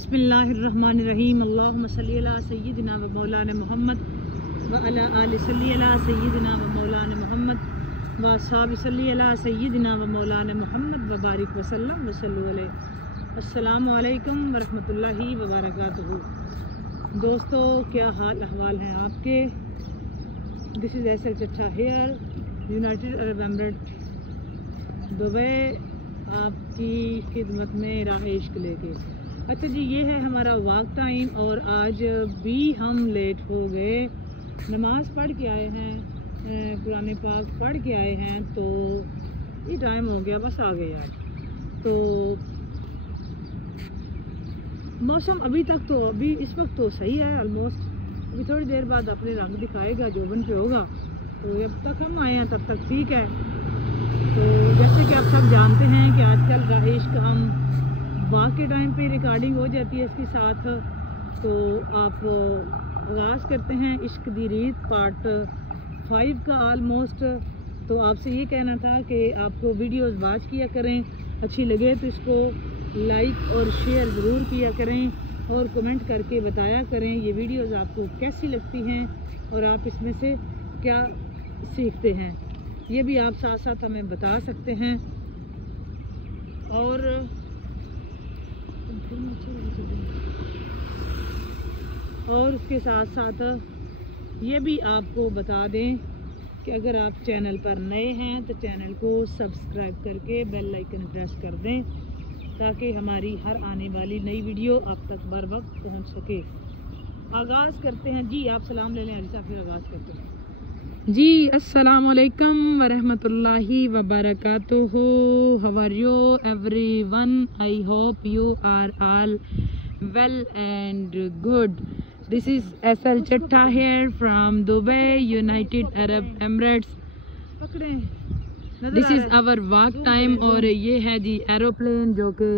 बिस्मिल्लाहिर्रहमानिर्रहीम। अल्लाहुम्मा सल्ली अला सय्यिदिना व मौलाना मुहम्मद व अला आलि सल्ली अला सय्यिदिना व मौलाना मुहम्मद व अस्हाबि सल्ली अला सय्यिदिना व मौलाना मुहम्मद व बारिक वसल्लम व सल्लु अलैहि। अस्सलामु अलैकुम व रहमतुल्लाहि व बरकातुहू। दोस्तों, क्या हाल अहवाल हैं आपके? This is SL Chatta here, United Arab Emirate, Dubai, आपकी खिदमत में राह इश्क लेके। अच्छा जी, ये है हमारा वॉक टाइम और आज भी हम लेट हो गए। नमाज पढ़ के आए हैं, कुरान पाक पढ़ के आए हैं, तो ये टाइम हो गया, बस आ गए आज। तो मौसम अभी तक तो इस वक्त तो सही है ऑलमोस्ट। अभी थोड़ी देर बाद अपने रंग दिखाएगा, जोबन पे होगा। तो जब तक हम आए हैं तब तक ठीक है। तो जैसे कि आप सब जानते हैं कि आजकल राह इश्क हम वॉक के टाइम पे रिकॉर्डिंग हो जाती है इसके साथ। तो आप आगाज़ करते हैं इश्क दी रीत पार्ट 5 का ऑलमोस्ट। तो आपसे ये कहना था कि आपको वीडियोस वॉच किया करें, अच्छी लगे तो इसको लाइक और शेयर ज़रूर किया करें और कमेंट करके बताया करें ये वीडियोस आपको कैसी लगती हैं और आप इसमें से क्या सीखते हैं। ये भी आप साथ साथ हमें बता सकते हैं। और उसके साथ साथ ये भी आपको बता दें कि अगर आप चैनल पर नए हैं तो चैनल को सब्सक्राइब करके बेल आइकन प्रेस कर दें ताकि हमारी हर आने वाली नई वीडियो आप तक बर वक्त पहुँच सके। आगाज़ करते हैं जी, आप सलाम ले लें अलिसा, फिर आगाज़ करते हैं जी। अस्सलाम वालेकुम व रहमतुल्लाहि व बरकातुहू। How are you everyone? I hope you are all well and good. This is SL Chatta here from Dubai, United Arab Emirates. This is our walk time और ये है जी एरोप्लेन जो कि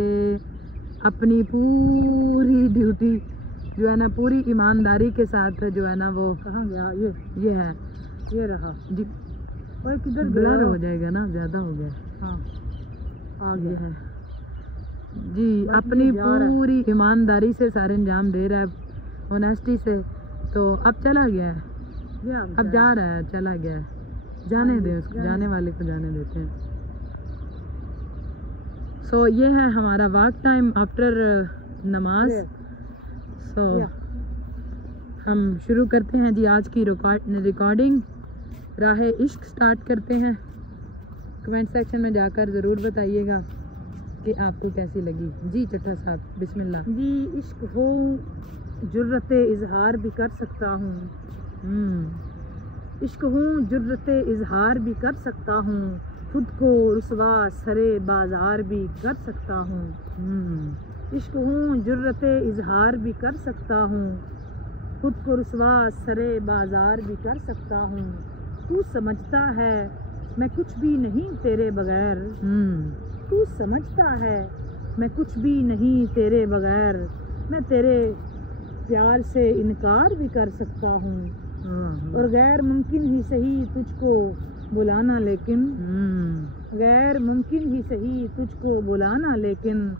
अपनी पूरी ड्यूटी जो है ना, पूरी ईमानदारी के साथ जो है ना, वो कहाँ गया? ये है, ये रहा जी। और किधर ब्लर हो जाएगा ना, ज़्यादा हो गया। हाँ, आ गया है जी। अपनी पूरी ईमानदारी से सारे अंजाम दे रहा है, ऑनेस्टी से। तो अब चला गया है, अब जा रहा है, चला गया है। जाने दें उसको, जाने वाले को जाने देते हैं। सो ये है हमारा वॉक टाइम आफ्टर नमाज। सो हम शुरू करते हैं जी आज की रिकॉर्डिंग। राह इश्क स्टार्ट करते हैं। कमेंट सेक्शन में जाकर ज़रूर बताइएगा कि आपको कैसी लगी जी। चट्टा साहब बिस्मिल्लाह जी। इश्क हो जुर्रते इजहार भी कर सकता हूँ, इश्क हूँ जुर्रते इजहार भी कर सकता हूँ, खुद को रुसवा सरे बाजार भी कर सकता हूँ। इश्क हूँ जुर्रते इजहार भी कर सकता हूँ, खुद को रुसवा सरे बाजार भी कर सकता हूँ। तू समझता है मैं कुछ भी नहीं तेरे बगैर, तू समझता है मैं कुछ भी नहीं तेरे बगैर, मैं तेरे प्यार से इनकार भी कर सकता हूँ और गैर मुमकिन ही सही तुझको बुलाना, लेकिन गैर मुमकिन ही सही तुझको बुलाना, लेकिन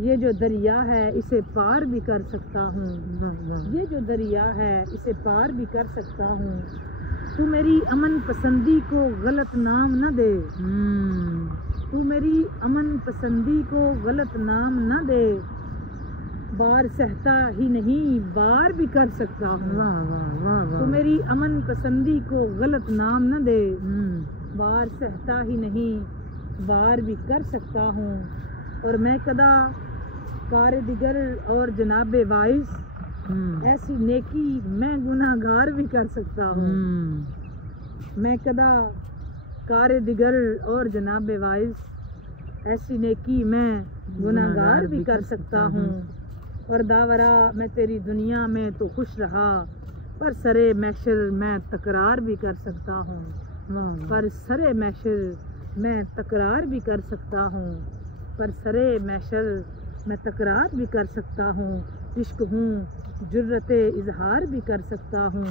ये जो दरिया है इसे पार भी कर सकता हूँ, ये जो दरिया है इसे पार भी कर सकता हूँ। तू मेरी अमन पसंदी को गलत नाम न दे, तू मेरी अमन पसंदी को गलत नाम न दे, बार सहता ही नहीं बार भी कर सकता हूँ। तू मेरी अमन पसंदी को गलत नाम न दे, बार सहता ही नहीं बार भी कर सकता हूँ। और मैं कदा कार दिगर और जनाबे वाइस, ऐसी नेकी मैं गुनाहगार भी कर सकता हूँ। मैं कदा कार दिगर और जनाबे वाइस, ऐसी नेकी मैं गुनाहगार भी कर सकता हूँ। और दावरा मैं तेरी दुनिया में तो खुश रहा, पर सरे महशर मैं तकरार भी कर सकता हूँ, पर सरे महशर मैं तकरार भी कर सकता हूँ, पर सरे महशर मैं तकरार भी कर सकता हूँ। इश्क हूँ जुर्रते इजहार भी कर सकता हूँ,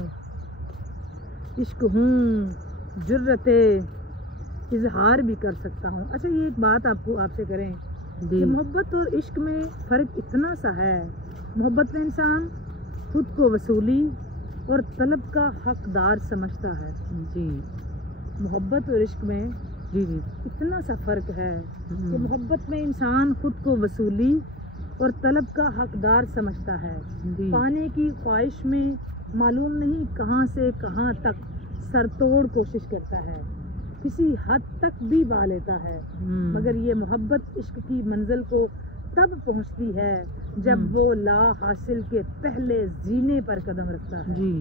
इश्क हूँ जुर्रते इजहार भी कर सकता हूँ। अच्छा, ये एक बात आपसे करें कि मोहब्बत और इश्क में फ़र्क इतना सा है। मोहब्बत में इंसान खुद को वसूली और तलब का हकदार समझता है जी। मोहब्बत और इश्क में जी जी इतना सा फ़र्क है कि मोहब्बत में इंसान खुद को वसूली और तलब का हकदार समझता है। पाने की ख्वाहिश में मालूम नहीं कहाँ से कहाँ तक सरतोड़ कोशिश करता है, किसी हद तक भी पा लेता है, मगर ये मोहब्बत इश्क की मंजिल को तब पहुंचती है जब वो ला हासिल के पहले जीने पर कदम रखता है जी।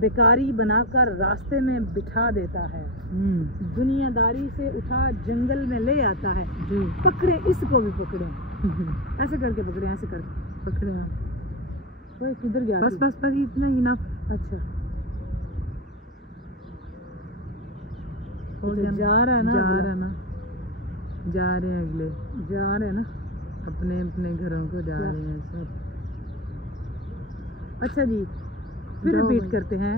बेकारी बनाकर रास्ते में बिठा देता है, दुनियादारी से उठा जंगल में ले आता है जी। पकड़े इसको भी पकड़े, ऐसे करके पकड़े, ऐसे करके पकड़े। कोई किधर गया? बस बस बस इतना ही ना। अच्छा जा रहा है ना, जा रहा है ना, जा रहे हैं अगले, जा रहे हैं ना, अपने अपने घरों को जा रहे हैं सब। अच्छा जी, फिर रिपीट करते हैं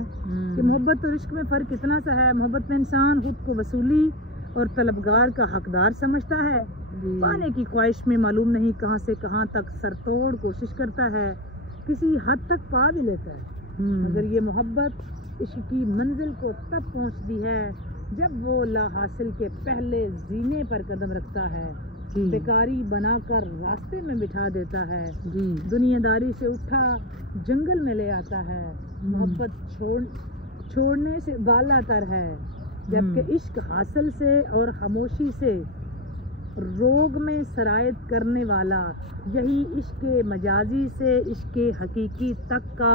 कि मोहब्बत और इश्क में फ़र्क इतना सा है। मोहब्बत में इंसान खुद को वसूली और तलबगार का हकदार समझता है, पाने की ख्वाहिश में मालूम नहीं कहाँ से कहाँ तक सरतोड़ कोशिश करता है, किसी हद तक पा भी लेता है, मगर ये मोहब्बत इश्क की मंजिल को तब पहुँचती है जब वो ला हासिल के पहले जीने पर कदम रखता है, बेकारी बनाकर रास्ते में बिठा देता है, दुनियादारी से उठा जंगल में ले आता है। मोहब्बत छोड़ने से बालातर है, जबकि इश्क हासिल से और खामोशी से रोग में सरायत करने वाला, यही इश्क मजाजी से इश्क हकीकी तक का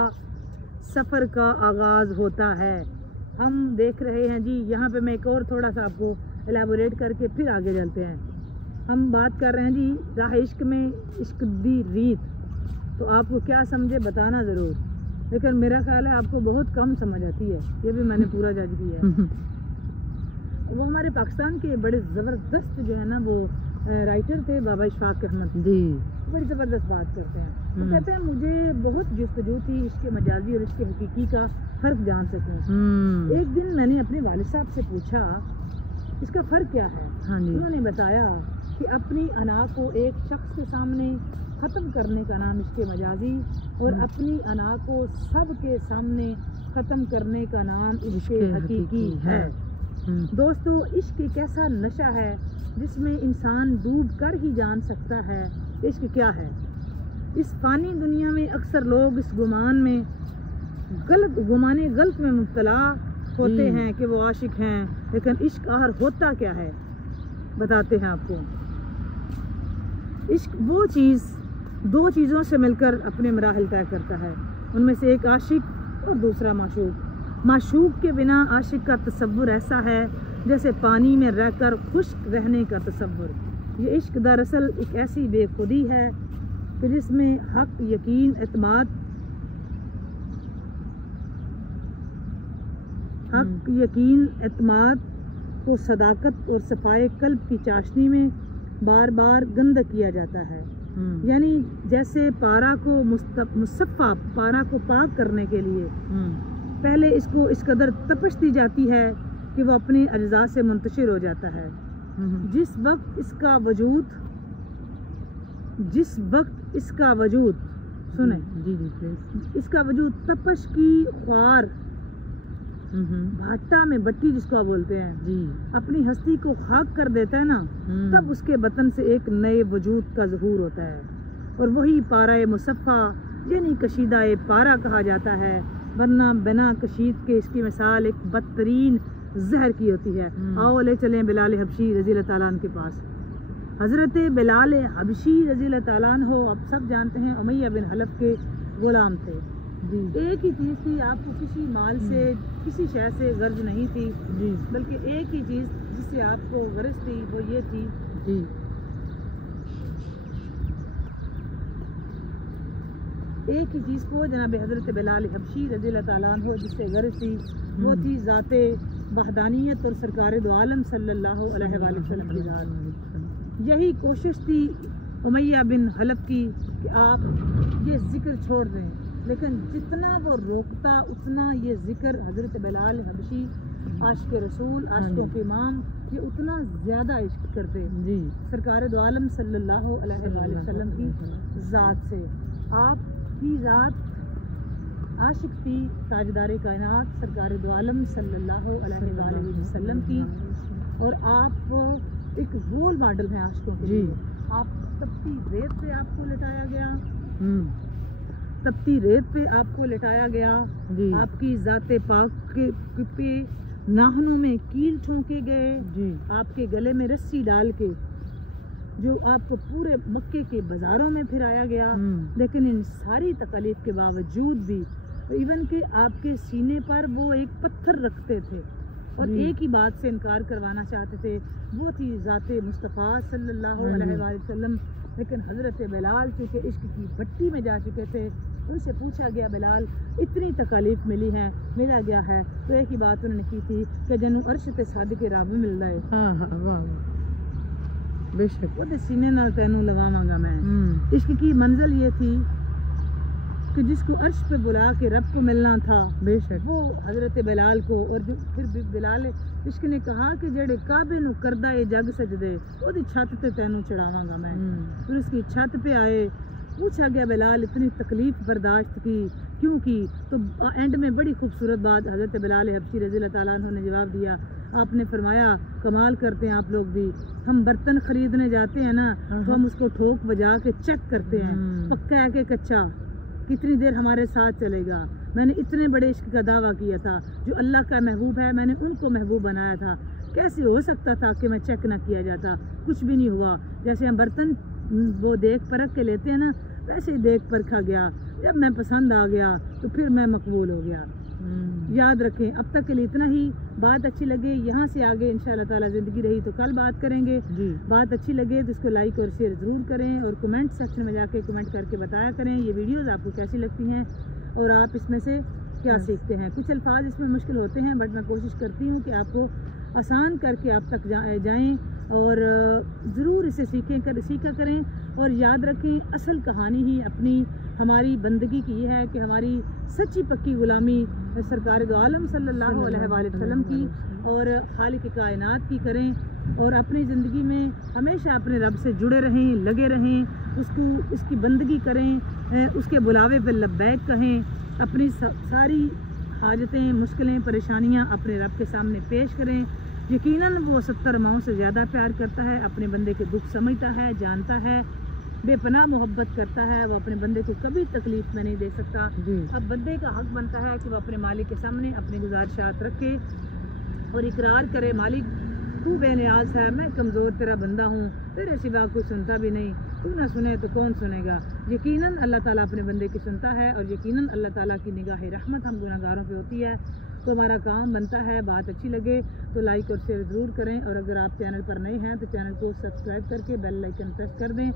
सफ़र का आगाज़ होता है। हम देख रहे हैं जी, यहाँ पे मैं एक और थोड़ा सा आपको एलाबोरेट करके फिर आगे चलते हैं। हम बात कर रहे हैं जी राह इश्क में इश्क दी रीत, तो आपको क्या समझे बताना ज़रूर, लेकिन मेरा ख्याल है आपको बहुत कम समझ आती है, ये भी मैंने पूरा जज किया है। वो हमारे पाकिस्तान के बड़े ज़बरदस्त जो है ना वो राइटर थे बाबा इशफाक अहमद जी, बड़ी ज़बरदस्त बात करते हैं। वो कहते हैं मुझे बहुत जुस्तजू थी इश्क मजाजी और इश्क हकीकी का फ़र्क जान सकूं। एक दिन मैंने अपने वालिद साहब से पूछा इसका फ़र्क क्या है। उन्होंने बताया कि अपनी अना को एक शख्स के सामने ख़त्म करने का नाम इश्क मजाजी और अपनी अना को सब के सामने ख़त्म करने का नाम इश्क हकीकी है। दोस्तों, इश्क एक ऐसा नशा है जिसमें इंसान डूब कर ही जान सकता है इश्क क्या है। इस फ़ानी दुनिया में अक्सर लोग इस गुमान में गलत में मुब्तला होते हैं कि वो आशिक हैं, लेकिन इश्क आखिर होता क्या है बताते हैं आपको। इश्क वो चीज़ दो चीज़ों से मिलकर अपने मराहिल तय करता है, उनमें से एक आशिक और दूसरा माशूक। माशूक के बिना आशिक का तसव्वुर ऐसा है जैसे पानी में रहकर खुश्क रहने का तसव्वुर। ये इश्क दरअसल एक ऐसी बेखुदी है कि जिसमें हक यकीन एतमाद को सदाकत और सफाए कल्ब की चाशनी में बार बार गंदा किया जाता है। यानी जैसे पारा को पाक करने के लिए पहले इसको इस कदर तपिश दी जाती है कि वो अपने अज्जा से मुंतशिर हो जाता है। जिस वक्त इसका वजूद सुने इसका वजूद तपश की ख्वार भाटा में बट्टी जिसको आप बोलते हैं जी अपनी हस्ती को खाक कर देता है ना, तब उसके बतन से एक नए वजूद का ज़हूर होता है, और वही पारा मुसफ़ा यानी कशीदा पारा कहा जाता है। वरना बिना कशीद के इसकी मिसाल एक बदतरीन जहर की होती है। आओ ले चलें बिलाल हबशी रज़ी अल्लाह ताला अन्हु के पास। हज़रत बिलाल हबशी रज़ी अल्लाह ताला अन्हु आप सब जानते हैं उमैया बिन हलफ के गुलाम थे जी। एक ही चीज़ थी, आपको किसी माल से किसी शय से गर्ज नहीं थी जी, बल्कि एक ही चीज़ जिससे आपको गर्ज थी वो ये थी जी, एक ही चीज़ को जनाब हज़रत बिलाल हबशी रज़ी अल्लाह ताला अन्हु जिससे गर्ज थी वो थी ज़ाते वहदानियत और सरकार दो आलम सल्लल्लाहु अलैहि वसल्लम की ज़ात। यही कोशिश थी उमैया बिन हलफ की कि आप ये ज़िक्र छोड़ दें, लेकिन जितना वो रोकता उतना ये ज़िक्र हज़रत बिलाल हबशी आशिक़ रसूल, आशिक़ों के इमाम ये उतना ज़्यादा इश्क करते जी सरकार दो आलम सल्लल्लाहु अलैहि वसल्लम की ज़ात से। आपकी ज़ात आशिक थी ताजदार कायनात सरकार दो आलम सल्लल्लाहु अलैहि वसल्लम की, और आप एक रोल मॉडल हैं आशिकों के लिए। आप तपती रेत पे आपको लिटाया गया, तपती रेत पे आपको लिटाया गया जी। आपकी ज़ाते पाक पे नाखनों में कील ठोंके गए जी। आपके गले में रस्सी डाल के जो आपको पूरे मक्के के बाज़ारों में फिराया गया। लेकिन इन सारी तकलीफ के बावजूद भी इवन कि आपके सीने पर वो एक पत्थर रखते थे और एक ही बात से इनकार करवाना चाहते थे, वो थी ज़ाते मुस्तफ़ा सल्लल्लाहु अलैहि वसल्लम। लेकिन हज़रत बिलाल चूँकि इश्क की भट्टी में जा चुके थे, उनसे पूछा गया बिलाल इतनी तकलीफ मिली है मिला गया है, तो एक ही बात उन्होंने की थी कि जनु अर्श ते सादिक रब मिल रहा है। बेशक वो सीने नाल तैनू लगावांगा मैं। इश्क की मंजिल ये थी कि जिसको अर्श पे बुला के रब को मिलना था, बेशक वो हज़रत बिलाल को। और जो फिर बिलाल इश्क ने कहा कि जेड़े काबे नू करदा ए जग सजदे ओदी छत ते तैनू चढ़ावांगा मैं। फिर उसकी छत पे आए, पूछा गया बिलाल इतनी तकलीफ बर्दाश्त की क्यों की, तो एंड में बड़ी खूबसूरत बात हज़रत बिलाल हबशी रज़ी अल्लाह ताला अन्हु ने जवाब दिया। आपने फरमाया कमाल करते हैं आप लोग भी, हम बर्तन खरीदने जाते हैं ना तो हम उसको ठोक बजा के चेक करते हैं पक्का है कि कच्चा, कितनी देर हमारे साथ चलेगा। मैंने इतने बड़े इश्क का दावा किया था, जो अल्लाह का महबूब है मैंने उनको महबूब बनाया था, कैसे हो सकता था कि मैं चेक ना किया जाता। कुछ भी नहीं हुआ, जैसे हम बर्तन वो देख परख के लेते हैं ना, वैसे ही देख परखा गया। जब मैं पसंद आ गया तो फिर मैं मकबूल हो गया। याद रखें, अब तक के लिए इतना ही। बात अच्छी लगे, यहाँ से आगे इंशाअल्लाह ताला ज़िंदगी रही तो कल बात करेंगे। बात अच्छी लगे तो इसको लाइक और शेयर ज़रूर करें, और कमेंट सेक्शन में जाके कमेंट करके बताया करें ये वीडियोज़ आपको कैसी लगती हैं और आप इसमें से क्या सीखते हैं। कुछ अल्फाज इसमें मुश्किल होते हैं, बट मैं कोशिश करती हूँ कि आपको आसान करके आप तक जाएँ, और ज़रूर इसे सीखा करें। और याद रखें, असल कहानी ही अपनी हमारी बंदगी की ये है कि हमारी सच्ची पक्की ग़ुलामी सरकार दो आलम सल्लल्लाहु अलैहि वसल्लम की और खालिक कायनात की करें, और अपनी ज़िंदगी में हमेशा अपने रब से जुड़े रहें, लगे रहें, उसकी बंदगी करें, उसके बुलावे पर लब्बैक कहें, अपनी सारी हाजतें मुश्किलें परेशानियाँ अपने रब के सामने पेश करें। यकीनन वो 70 माओं से ज़्यादा प्यार करता है, अपने बंदे के दुख समझता है, जानता है, बेपनाह मोहब्बत करता है। वो अपने बंदे को कभी तकलीफ में नहीं दे सकता। अब बंदे का हक बनता है कि वो अपने मालिक के सामने अपनी गुजारिशात रखे और इकरार करे, मालिक तू बेनियाज है, मैं कमज़ोर तेरा बंदा हूँ, तेरे सिवा कोई सुनता भी नहीं, तू ना सुने तो कौन सुनेगा। यकीनन अल्लाह ताला अपने बंदे की सुनता है, और यकीनन अल्लाह ताला की निगाह रहमत हम गुनहगारों पे होती है। तो हमारा काम बनता है, बात अच्छी लगे तो लाइक और शेयर ज़रूर करें, और अगर आप चैनल पर नए हैं तो चैनल को सब्सक्राइब करके बेल आइकन प्रेस कर दें,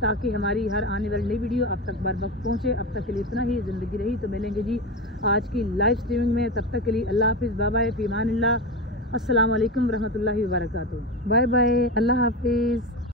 ताकि हमारी हर आने वाली नई वीडियो अब तक बर वक्त पहुँचे। अब तक के लिए इतना ही, ज़िंदगी रही तो मिलेंगे जी आज की लाइव स्ट्रीमिंग में। तब तक के लिए अल्लाह हाफिज़, बाय बाय, फ़ी अमानिल्लाह, अस्सलाम वालेकुम रहमतुल्लाहि व बरकातुहू। बाय बाय, अल्लाह हाफिज़।